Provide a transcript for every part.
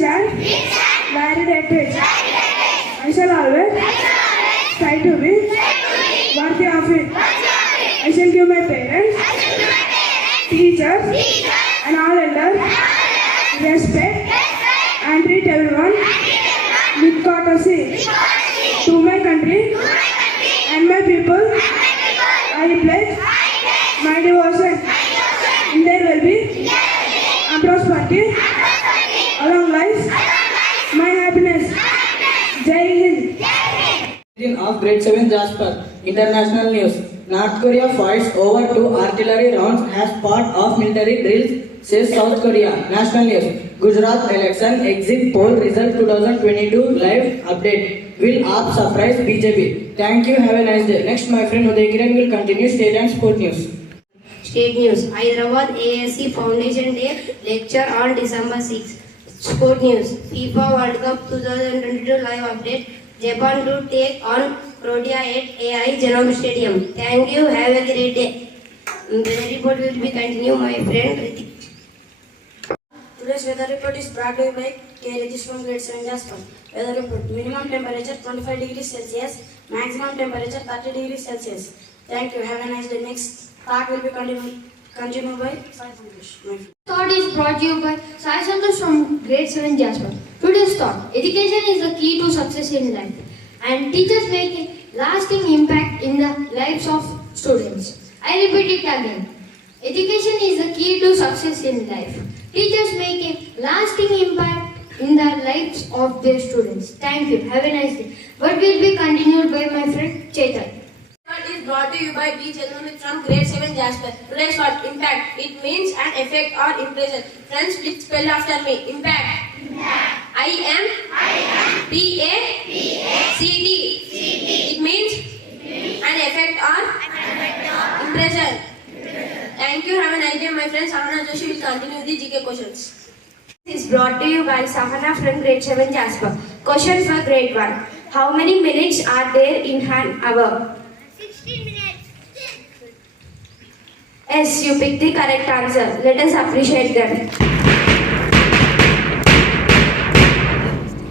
rich and varied. I shall always try to be worthy of it. I shall give my parents, teachers, and all elders respect and treat everyone with courtesy. To my country and my people, I pledge my devotion. In their well-being and prosperity, along life, my happiness. Jai Hind. Of Grade 7 Jasper. International news. North Korea fights over 2 artillery rounds as part of military drills, says South Korea. National news. Gujarat election exit poll result 2022 live update. Will AAP surprise BJP? Thank you. Have a nice day. Next, my friend Uday Kiran will continue state and sport news. State news. Hyderabad ASC Foundation Day lecture on December 6. Sport news. FIFA World Cup 2022 live update. Japan to take on Croatia at AI Genome Stadium. Thank you. Have a great day. The report will be continued, my friend Ritik. Today's weather report is brought to you by K. Regis from Grade 7 Jasper. Weather report. Minimum temperature 25 degrees Celsius. Maximum temperature 30 degrees Celsius. Thank you. Have a nice day. Next talk will be continued by Sai Santosh. Thought is brought to you by Sai Santosh from Grade 7 Jasper. Today's thought: education is the key to success in life, and teachers make a lasting impact in the lives of students. I repeat it again: education is the key to success in life. Teachers make a lasting impact in the lives of their students. Thank you. Have a nice day. What will be continued by my friend Chetan. It is brought to you by B. Chandramit from Grade 7 Jasper. Today's word impact. It means an effect or impression. Friends, please spell after me. Impact. I-M-P-A-C-T. It means an effect or impression. Thank you. Have a nice day, my friend. Sahana Joshi will continue the GK questions. This is brought to you by Sahana from Grade 7 Jasper. Question for Grade 1. How many minutes are there in an hour? 16 minutes. Yes, you picked the correct answer. Let us appreciate them.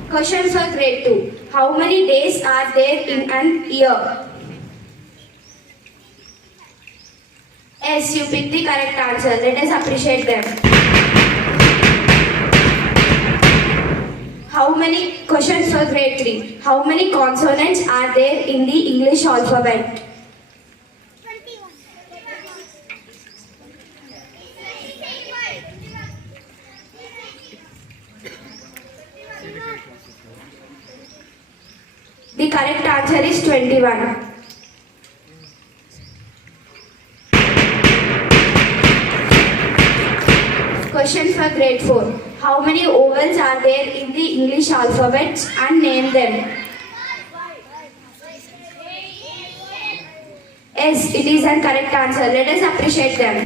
Question for Grade 2. How many days are there in an year? Yes, you picked the correct answer. Let us appreciate them. Questions for Grade 3. How many consonants are there in the English alphabet? 21. The correct answer is 21. Question for Grade 4. How many vowels are there in the English alphabet and name them? Yes, it is a correct answer. Let us appreciate them.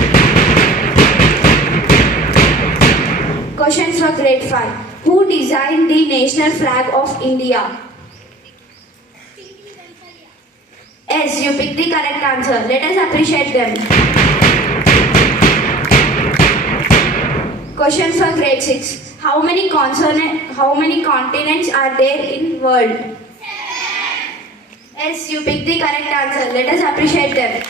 Question for Grade 5. Who designed the national flag of India? Yes, you picked the correct answer. Let us appreciate them. Question for Grade 6. How many continents are there in world? Yes, you picked the correct answer. Let us appreciate them.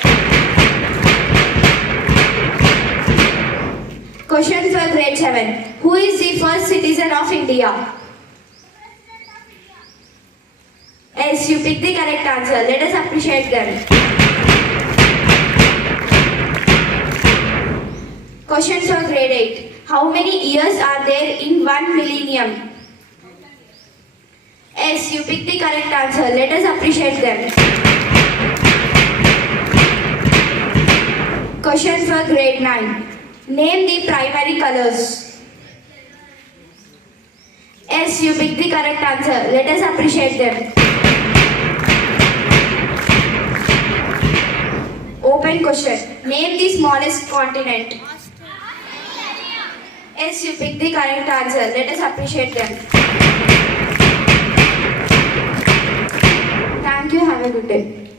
Question for Grade 7. Who is the first citizen of India? Yes, you picked the correct answer. Let us appreciate them. Question for Grade 8. How many years are there in 1 millennium? Yes, you picked the correct answer. Let us appreciate them. Question for Grade 9. Name the primary colors. Yes, you picked the correct answer. Let us appreciate them. Open question. Name the smallest continent. Yes, you picked the correct answer. Let us appreciate them. Thank you. Have a good day.